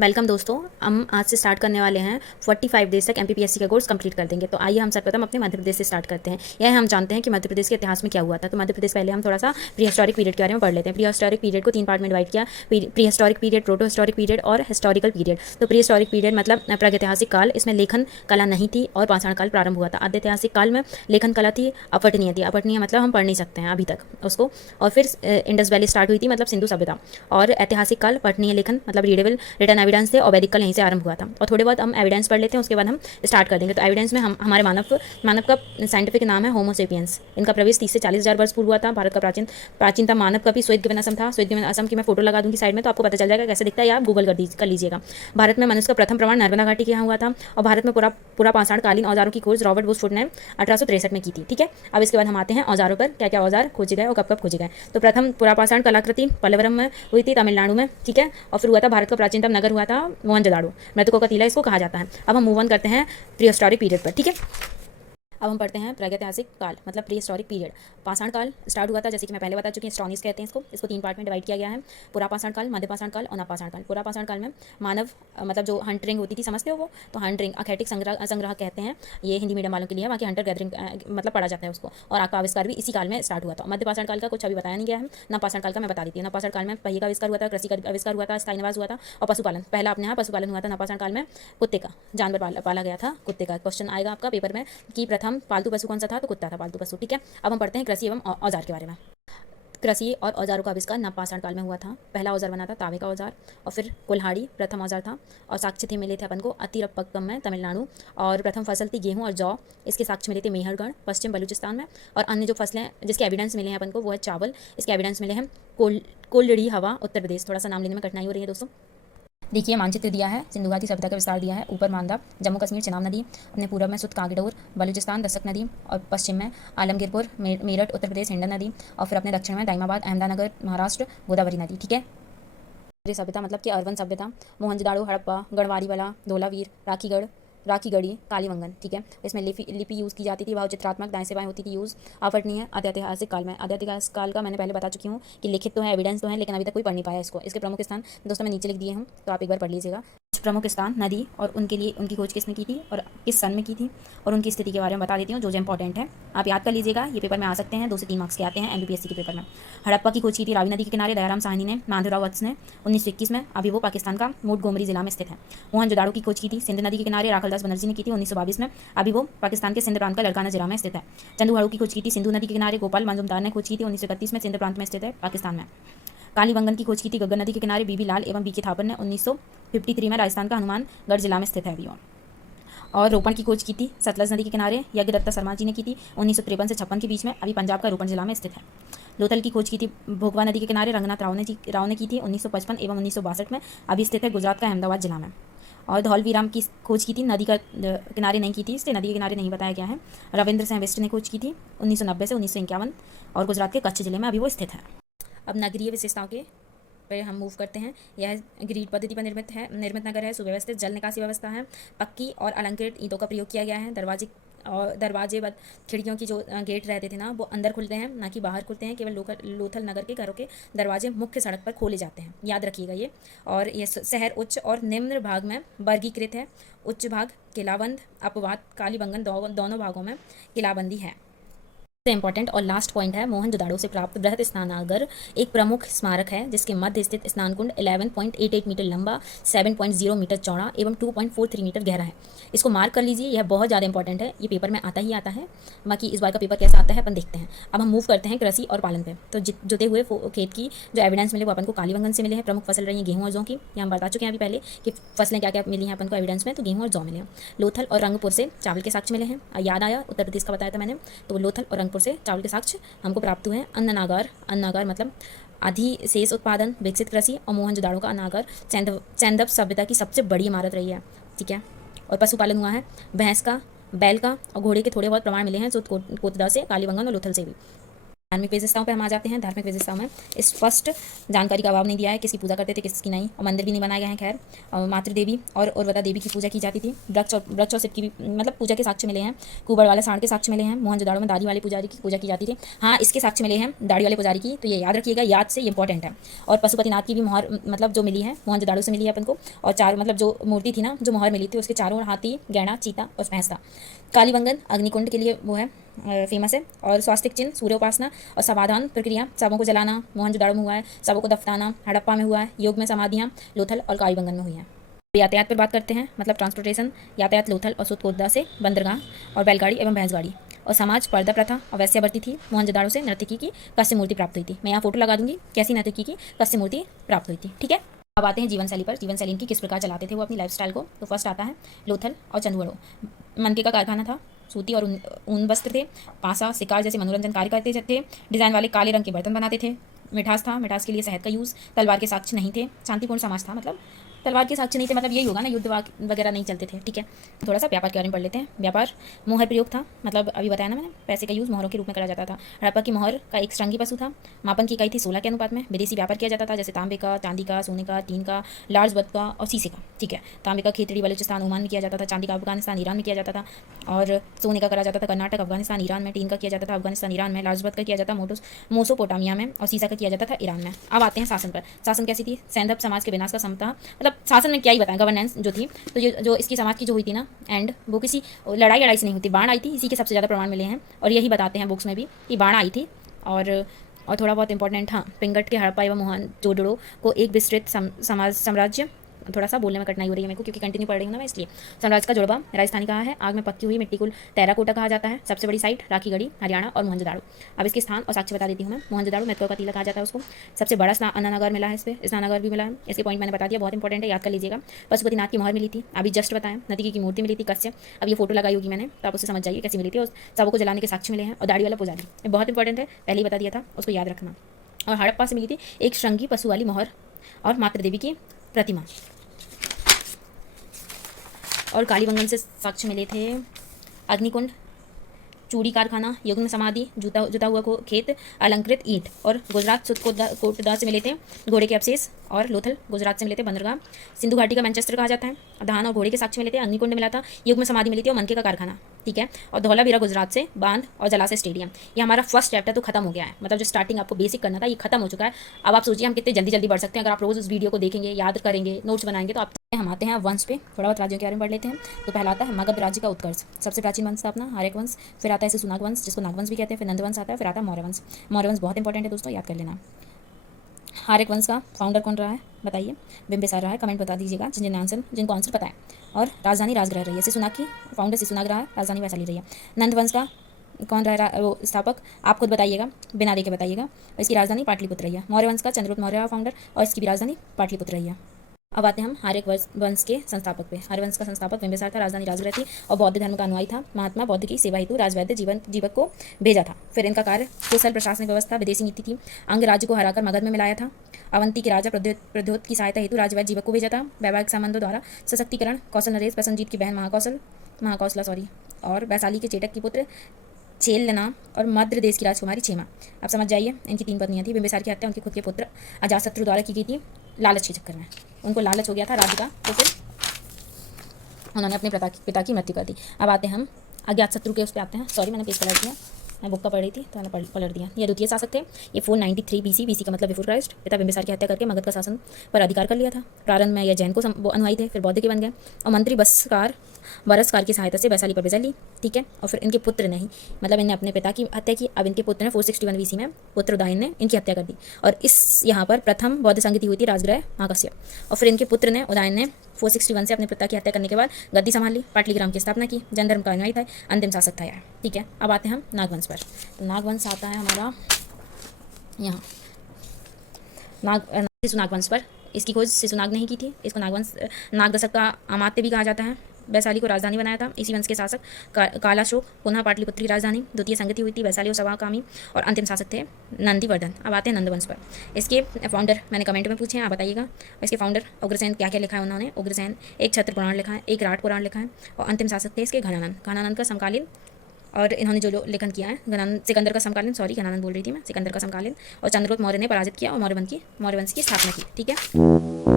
Welcome दोस्तों। हम आज से स्टार्ट करने वाले हैं 45 डेज तक एमपीपीएससी का कोर्स कंप्लीट कर देंगे। तो आइए हम सर्वप्रथम अपने मध्य प्रदेश से स्टार्ट करते हैं। यह हम जानते हैं कि मध्य प्रदेश के इतिहास में क्या हुआ था। तो मध्य प्रदेश पहले हम थोड़ा सा प्री हिस्टोरिक पीरियड के बारे में पढ़ लेते हैं। प्री हिस्टोरिक पीरियड को 3 पार्ट में डिवाइड किया। Pre historic period, proto historic period और हिस्टोरिकल पीरियड। तो प्री हिस्टोरिक पीरियड मतलब प्रागैतिहासिक काल, इसमें लेखन कला नहीं थी और पाषाण काल प्रारंभ हुआ था। आद्यैतिहासिक काल में लेखन कला थी, अपठनीय थी। अपठनीय मतलब हम पढ़ नहीं सकते हैं अभी तक उसको। और फिर इंडस वैली स्टार्ट हुई थी, मतलब सिंधु सभ्यता। और ऐतिहासिक काल पठनीय लेखन मतलब रीडेबल रिटर्न एविडेंस थे, और वैदिक काल यहीं से आरंभ हुआ था। और थोड़े बहुत हम एविडेंस पढ़ लेते हैं, उसके बाद हम स्टार्ट कर देंगे। तो एविडेंस में हम हमारे मानव का साइंटिफिक नाम है होमो सेपियंस। इनका प्रवेश 30 से 40,000 वर्ष पूर्व हुआ था। भारत का प्राचीनतम मानव का भी श्वेत असम था। श्वेत असम की मैं फोटो लगा दूंगी साइड में, तो आपको पता चल जाएगा कैसे दिखता है, या आप गूगल कर लीजिएगा। भारत में मनुष्य का प्रथम प्रमाण नर्मदा घाटी के यहाँ हुआ था। और भारत में पूरा पाषाणकालीन औजारों की खोज रॉबर्ट बुशफोर्ड ने 1863 में की थी। ठीक है, अब इसके बाद हम आते हैं औजारों पर। क्या क्या औजार खोजे गए और कब कब खोजे गए। तो प्रथम पुरापाषाण कलाकृति पल्लवरम में हुई थी, तमिलनाडु में। ठीक है, और फिर हुआ था भारत का प्राचीनतम नगर हुआ था मोहनजोदाड़ो। मृतकों का टीला इसको कहा जाता है। अब हम मूव ऑन करते हैं प्री हिस्टोरिक पीरियड पर। ठीक है, अब हम पढ़ते हैं प्रागैतिहासिक काल मतलब प्री हिस्टोरिक पीरियड। पाषाण काल स्टार्ट हुआ था, जैसे कि मैं पहले बता चुकी हूँ, स्टोनीज कहते हैं इसको 3 पार्ट में डिवाइड किया गया है। पुरापाषाण काल, मध्य पाषाण काल और नवपाषाण काल। पुरापाषाण काल में मानव मतलब जो हंटरिंग होती थी, समझते हो वो, तो हंटरिंग अथेटिक संग्रह कहते हैं। ये हिंदी मीडियम वालों के लिए है, बाकी हंटर गैदरिंग मतलब पढ़ा जाता है उसको। और आपका आविष्कार भी इसी काल में स्टार्ट हुआ था। मध्य पाषाण काल का कुछ अभी बताया नहीं गया है। नवपाषाण काल का मैं बता देती हूँ। नवपाषाण काल में पहिए का आविष्कार हुआ था, कृषि का आविष्कार हुआ था, स्थायी निवास हुआ था और पशुपालन। पहला अपने यहाँ पशुपालन हुआ था नवपाषाण काल में। कुत्ते का जानवर पाला गया था, कुत्ते का। क्वेश्चन आएगा आपका पेपर में कि प्रथम पालतू पशु कौन सा था, तो कुत्ता था पालतू पशु। ठीक है, अब हम पढ़ते हैं कृषि एवं औजार के बारे में। कृषि और औजारों का आविष्कार नवपाषाण काल में हुआ था। पहला औजार बना था तावे का औजार, और फिर कुल्हाड़ी प्रथम औजार था। और साक्ष्य थे मिले थे अपन को अतिरपक्कम में तमिलनाडु। और प्रथम फसल थी गेहूं और जौ, इसके साक्ष्य मिले थे मेहरगढ़ पश्चिम बलूचिस्तान में। और अन्य जो फसलें जिसके एविडेंस मिले हैं अपन को वो है चावल, इसके एविडेंस मिले हैं कोल्लड़ी हवा उत्तर प्रदेश। थोड़ा सा नाम लेने में कठिनाई हो रही है दोस्तों। देखिए मानचित्र दिया है, सिंधु घाटी सभ्यता का विस्तार दिया है। ऊपर मांदा, जम्मू कश्मीर चिनाब नदी, अपने पूर्व में सुत कागडोर, बलूचिस्तान दसक नदी, और पश्चिम में आलमगीरपुर मेरठ उत्तर प्रदेश हिंडन नदी, और फिर अपने दक्षिण में दाइमाबाद अहमदानगर महाराष्ट्र गोदावरी नदी। ठीक है, सभ्यता मतलब कि अर्बन सभ्यता, मोहनजोदाड़ो, हड़प्पा, गढ़वारीवाला, धोलावीर, राखीगढ़ी, कालीबंगन। ठीक है, इसमें लिपि यूज़ की जाती थी, भाव चित्रात्मक दाएं से बाएं होती थी यूज़। अपठनीय आद्यैतिहासिक काल में। आद्यैतिहासिक काल का मैंने पहले बता चुकी हूँ कि लिखित तो है, एविडेंस तो है, लेकिन अभी तक कोई पढ़ नहीं पाया इसको। इसके प्रमुख स्थान दोस्तों मैं नीचे लिख दिए हूँ, तो आप एक बार पढ़ लीजिएगा। प्रमुख स्थान नदी, और उनके लिए उनकी खोज किसने की थी और किस सन में की थी, और उनकी स्थिति के बारे में बता देती हूँ जो इंपॉर्टेंट है। आप याद कर लीजिएगा, ये पेपर में आ सकते हैं, 2 से 3 मार्क्स के आते हैं एमपीपीएससी के पेपर में। हड़प्पा की खोज की थी रावी नदी के किनारे दयाराम साहनी ने, माधवराव वत्स ने 1921 में। अभी वो पाकिस्तान का मोंटगोमरी जिला में स्थित है। मोहनजोदाड़ो की खोज की थी सिंध नदी के किनारे राखलदास बनर्जी ने की थी 1922 में। अभी वो पाकिस्तान के सिंध प्रांत का लड़काना जिला में स्थित है। चंदूहाड़ू की खोज की थी सिंधु नदी के किनारे गोपाल मंजुमदार ने खोज की थी 1931 में, सिंध प्रांत में स्थित है पाकिस्तान में। कालीबंगन की खोज की थी गग्गर नदी के किनारे बीबी लाल एवं बीके थापर ने 1953 में, राजस्थान का हनुमानगढ़ जिला में स्थित है अभी। और रोपण की खोज की थी सतलज नदी के किनारे यज्ञदत्ता शर्मा जी ने की थी 1953 से 56 के बीच में, अभी पंजाब का रोपण जिला में स्थित है। लोथल की खोज की थी भोगवा नदी के किनारे रंगनाथ राव ने की थी 1955 एवं 1962 में, अभी स्थित है गुजरात का अहमदाबाद जिला में। और धौलवीराम की खोज की थी नदी का किनारे नहीं की थी, इससे नदी के किनारे नहीं बताया गया है। रविंद्र सिंह बिष्ट ने खोज की थी 1990 से 1951, और गुजरात के कच्छ जिले में अभी वो स्थित है। अब नगरीय विशेषताओं के पर हम मूव करते हैं। यह ग्रीड पद्धति पर निर्मित नगर है। सुव्यवस्थित जल निकासी व्यवस्था है। पक्की और अलंकृत ईंटों का प्रयोग किया गया है। दरवाजे खिड़कियों की जो गेट रहते थे ना, वो अंदर खुलते हैं, ना कि बाहर खुलते हैं। केवल लोथल नगर के घरों के दरवाजे मुख्य सड़क पर खोले जाते हैं, याद रखिएगा ये। और ये शहर उच्च और निम्न भाग में वर्गीकृत है। उच्च भाग किलाबंद, अपवाद कालीबंगन, दोनों भागों में किलाबंदी है। सबसे इंपॉर्टेंट और लास्ट पॉइंट है, मोहनजोदाड़ो से प्राप्त बृहत स्नानागार एक प्रमुख स्मारक है, जिसके मध्य स्थित स्नान कुंड 11.88 मीटर लंबा, 7.0 मीटर चौड़ा एवं 2.43 मीटर गहरा है। इसको मार्क कर लीजिए, यह बहुत ज़्यादा इंपॉर्टेंट है, ये पेपर में आता ही आता है। बाकी इस बार का पेपर कैसा आता है अपन देखते हैं। अब हम मूव करते हैं कृषि और पालन पे। तो जुते हुए खेत की जो एविडेंस मिले वो अपन को कालीबंगन से मिले हैं। प्रमुख फसल रही है गेहूँ और जौ की, ये हम बता चुके हैं अभी पहले कि फसलें क्या क्या मिली हैं अपन को एविडेंस में, तो गेहूँ और जौ मिले हैं। लोथल और रंगपुर से चावल के साक्ष्य मिले हैं। याद आया उत्तर प्रदेश का बताया था मैंने, तो लोथल और रंगपुर से चावल के साक्ष्य हमको प्राप्त हुए हैं। अन्नागार मतलब अधिशेष उत्पादन, विकसित कृषि, और मोहनजोदाड़ो का अन्नागार चैंदव सभ्यता की सबसे बड़ी इमारत रही है। ठीक है, और पशुपालन हुआ है, भैंस का, बैल का और घोड़े के थोड़े बहुत प्रमाण मिले हैं, जो कोतदा से, कालीबंगन और लोथल से भी। धार्मिक विशेषताओं पे हम आ जाते हैं। धार्मिक विशेषताओं में स्पष्ट जानकारी का अभाव नहीं दिया है, किसकी पूजा करते थे किसकी नहीं, और मंदिर भी नहीं बनाए गए हैं। खैर, और मातृ देवी और उर्वरा देवी की पूजा की जाती थी। वृक्ष और शिव की भी मतलब पूजा के साक्ष्य मिले हैं। कुबड़ वाले सांड के साक्ष्य मिले हैं। मोहनजोदाड़ो में दाढ़ी वाले पुजारी की पूजा की जाती थी। हाँ, इसके साक्ष्य मिले हैं दाढ़ी वाले पुजारी की, तो ये याद रखिएगा, याद से इंपॉर्टेंट है। और पशुपतिनाथ की भी मोहर मतलब जो मिली है मोहनजोदाड़ो से मिली है अपन को, और चार मतलब जो मूर्ति थी ना, जो मोहर मिली थी, उसके चारों हाथी, गैंडा, चीता और भैंस था। कालीबंगन अग्निकुंड के लिए वो है फेमस है। और स्वास्तिक चिन्ह, सूर्य उपासना और समाधान प्रक्रिया, शवों को जलाना मोहनजोदाड़ो में हुआ है। शवों को दफनाना हड़प्पा में हुआ है। योग में समाधियाँ लोथल और कालीबंगन में हुई हैं। यातायात पर बात करते हैं, मतलब ट्रांसपोर्टेशन, यातायात लोथल और सुतकोदा से बंदरगाह और बैलगाड़ी एवं भैंसगाड़ी। और समाज, पर्दा प्रथा और वैश्यावृत्ति थी। मोहनजोदाड़ो से नर्तकी की कस्य मूर्ति प्राप्त हुई थी। मैं यहाँ फोटो लगा दूंगी कैसी नर्तकी की कस्य मूर्ति प्राप्त हुई थी, ठीक है। अब आते हैं जीवन शैली पर। जीवन शैली इनकी किस प्रकार चलाते थे वो अपनी लाइफस्टाइल को। तो फर्स्ट आता है लोथल और चंदुवड़ो। मनके का कारखाना था। सूती और ऊन वस्त्र थे। पासा, शिकार जैसे मनोरंजन कार्य करते थे। डिजाइन वाले काले रंग के बर्तन बनाते थे। मिठास था, मिठास के लिए शहद का यूज़। तलवार के साक्ष्य नहीं थे। शांतिपूर्ण समाज था, मतलब तलवार के साक्ष्य नहीं थे, मतलब यही होगा ना, युद्ध वगैरह नहीं चलते थे, ठीक है। थोड़ा सा व्यापार के बारे में पढ़ लेते हैं। व्यापार, मोहर प्रयोग था, मतलब अभी बताया ना मैंने, पैसे का यूज़ मोहरों के रूप में करा जाता था। हड़प्पा की मोहर का एक श्रृंगी पशु था। मापन की इकाई थी 16 के अनुपात में। विदेशी व्यापार किया जाता था, जैसे तांबे का, चांदी का, सोने का, टीन का, लार्ज बद का और शीशे का, ठीक है। तांबे का खेतड़ी बलूचिस्तान, ओमान में किया जाता था। चांदी का अफगानिस्तान, ईरान में किया जाता था। और सोने का करा जाता था कर्नाटक, अफगानिस्तान, ईरान में। टीन का किया जाता था अफगानिस्तान, ईरान में। लार्ज बद का किया जाता मोसोपोटामिया में। और शीशा का किया जाता था ईरान में। अब आते हैं शासन पर। शासन कैसी थी? सैंधव समाज के विनाश का समता, मतलब शासन में क्या ही बताएं, गवर्नेंस जो थी, तो ये जो इसकी समाज की जो हुई थी ना एंड, वो किसी लड़ाई से नहीं हुई थी, बाढ़ आई थी, इसी के सबसे ज़्यादा प्रमाण मिले हैं। और यही बताते हैं बुक्स में भी कि बाढ़ आई थी। और थोड़ा बहुत इंपॉर्टेंट, हाँ, पिंगट के हड़प्पा एवं मोहनजोदड़ो को एक विस्तृत समाज साम्राज्य, थोड़ा सा बोलने में कठिनाई हो रही है मेरे को क्योंकि कंटिन्यू पढ़ रही हूँ ना मैं, इसलिए। साम्राज्य का जुड़वा राजस्थानी कहा है। आग में पक्की हुई मिट्टी को टेराकोटा कहा जाता है। सबसे बड़ी साइट राखीगढ़ी, हरियाणा और मोहनजोदाड़ो। अब इसके स्थान और साक्ष्य बता देती हूँ मैं। मोहनजोदाड़ो मृतकों का टीला कहा जाता है उसको। सबसे बड़ा स्नानागार मिला है, इस पर स्नानागार भी मिला है। इसके पॉइंट मैंने बता दिया, बहुत इंपॉर्टेंट है, याद कर लीजिएगा। पशुपतिनाथ की मोहर मिली थी, अभी जस्ट बताया। नदी की मूर्ति मिली थी कस्य, अब ये फोटो लगाई होगी मैंने, तो आप उससे समझ जाइए कैसी मिली थी। और सबों को जलाने के साक्ष्य मिले हैं। और दाढ़ी वाला पुजारी, ये बहुत इंपॉर्टेंट है, पहले ही बता दिया था, उसको याद रखना। और हड़प्पा से मिली थी एक श्रृंगी पशु वाली मोहर और मातृ देवी की प्रतिमा। और कालीबंगन से साक्ष्य मिले थे अग्निकुंड, चूड़ी कारखाना, युग्म समाधि, जुता हुआ खेत, अलंकृत ईंट। और गुजरात सुतकोदा से मिले थे घोड़े के अवशेष। और लोथल गुजरात से मिले थे बंदरगाह। सिंधु घाटी का मैनचेस्टर कहा जाता है। धान और घोड़े के साक्ष्य मिले थे। अग्निकुंड मिला था, युग्म समाधि मिली थी और मनके का कारखाना, ठीक है। और धौलावीरा गुजरात से बांध और जलाशय स्टेडियम। ये हमारा फर्स्ट चैप्टर तो खत्म हो गया है, मतलब जो स्टार्टिंग आपको बेसिक करना था ये खत्म हो चुका है। अब आप सोचिए हम कितने जल्दी जल्दी बढ़ सकते हैं अगर आप रोज़ उस वीडियो को देखेंगे, याद करेंगे, नोट्स बनाएंगे। तो आप हम आते हैं वंश पे, थोड़ा बहुत राज्यों के बारे में पढ़ लेते हैं। तो पहला आता है मगध राज्य का उत्कर्ष। सबसे प्राचीन वंश था अपना हार्यक वंश। फिर आता है शिशुनाग वंश, जिसको नागवंश भी कहते हैं। फिर नंदवंश आता है। फिर आता है मौर्य वंश। मौर्य वंश बहुत इंपॉर्टेंट है दोस्तों, याद कर लेना। हार्यक वंश का फाउंडर कौन रहा है बताइए? बिंबिसार रहा है, कमेंट बता दीजिएगा जिनको आंसर पता है। और राजधानी राजगृह रही है। शिशुनाग की फाउंडर शिशुनाग रहा है, राजधानी वैशाली रही है। नंद वंश का कौन रहा है वो स्थापक? आप खुद बताइएगा, बिना देखे बताइएगा। इसकी राजधानी पाटलिपुत्र रही है। मौर्य वंश का चंद्रगुप्त मौर्य फाउंडर, और इसकी भी राजधानी पाटलिपुत्र रही है। अब आते हैं हम हार्यक वंश के संस्थापक पे। आर्य वंश का संस्थापक बिंबिसार था, राजधानी राजगृह थी और बौद्ध धर्म का अनुयायी था। महात्मा बौद्ध की सेवा हेतु राजवैद्य जीवक को भेजा था। फिर इनका कार्य कुशल प्रशासनिक व्यवस्था, विदेशी नीति थी। अंग राज्य को हराकर मगध में मिलाया था। अवंती के राजा प्रद्योत की सहायता हेतु राजवैद्य जीवक को भेजा था। वैवाहिक संबंधों द्वारा सशक्तिकरण, कौशल नरेश प्रसन्नजीत की बहन महाकौशला और वैशाली के चेटक की पुत्र छेलना और मध्य देश की राजकुमारी क्षेमा। अब समझ जाइए, इनकी 3 पत्नियां थी। बिंबिसार की हत्या उनके खुद के पुत्र अजातशत्रु द्वारा की गई थी, लालच के चक्कर में। उनको लालच हो गया था राज्य का, तो फिर उन्होंने अपने पिता की मृत्यु कर दी। अब आते हैं हम अज्ञातशत्रु के उस पर आते हैं। सॉरी, मैंने पेज पलट दिया, मैं बुक का पढ़ रही थी तो मैंने पलट दिया। ये द्वितीय शासक थे। ये 493 BC का मतलब बिफोर क्राइस्ट। पिता बिंबिसार की हत्या करके मगध का शासन पर अधिकार कर लिया था। प्रारंभ में यह जैन को अनुयायी थे, फिर बौद्ध के बन गए। और मंत्री बरसकार की सहायता से वैशाली पर विजय ली, ठीक है। और फिर इनके पुत्र ने ही, मतलब इन्हें अपने पिता की हत्या की। अब इनके पुत्र ने 461 BC में पुत्र उदयन ने इनकी हत्या कर दी। और इस यहाँ पर प्रथम बौद्ध संगति हुई थी राजगृह महाकश्यप। और फिर इनके पुत्र ने उदयन ने 461 से अपने पिता की हत्या करने के बाद गद्दी संभाल ली, पाटलिग्राम की स्थापना की, जैन धर्म का अनुयायी था, अंतिम शासक था यार, ठीक है। अब आते हैं हम नागवंश पर। तो नागवंश आता है हमारा यहाँ शिशुनागवंश पर। इसकी खोज शिशुनाग ने ही की थी। इसको नाग दशक का अमात्य भी कहा जाता है। वैशाली को राजधानी बनाया था। इसी वंश के शासक कालाशोक पुनः पाटलिपुत्र की राजधानी। द्वितीय संगति हुई थी वैशाली और सवाकामी, और अंतिम शासक थे नंदीवर्धन। अब आते हैं नंदवंश पर। इसके फाउंडर मैंने कमेंट में पूछे हैं, आप बताइएगा। इसके फाउंडर उग्रसेन क्या क्या लिखा है उन्होंने? उग्रसेन एक छत्र पुराण लिखा है, एक राट पुराण लिखा है, और अंतिम शासक थे इसके घनानंद। घनानंद का समकालीन और इन्होंने जो लेखन किया है सिकंदर का समकालीन, सॉरी घनानंद बोल रही थी मैं, सिकंदर का समकालीन, और चंद्रगुप्त मौर्य ने पराजित किया और मौर्य वंश की स्थापना की। ठीक है।